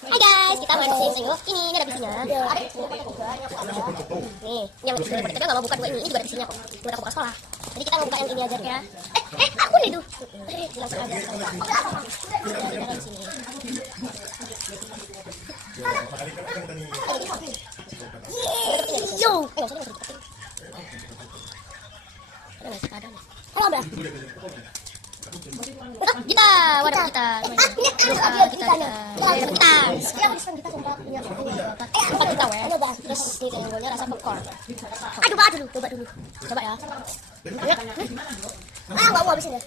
Hai guys, kita main sini yuk. Ini ada visinya. Ada visinya juga. Nih, yang tapi nggak mau buka dua ini juga ada visinya kok. Buat aku buka sekolah. Jadi kita mau buka yang ini aja ya. Aku nih tuh. Langsung aja. Di sini. Yo. Ada. Halo, Mbak. Kita, wadah kita. Terus ini golnya rasa popcorn. Aduh, coba dulu. Coba ya. Enggak mau habisin ya.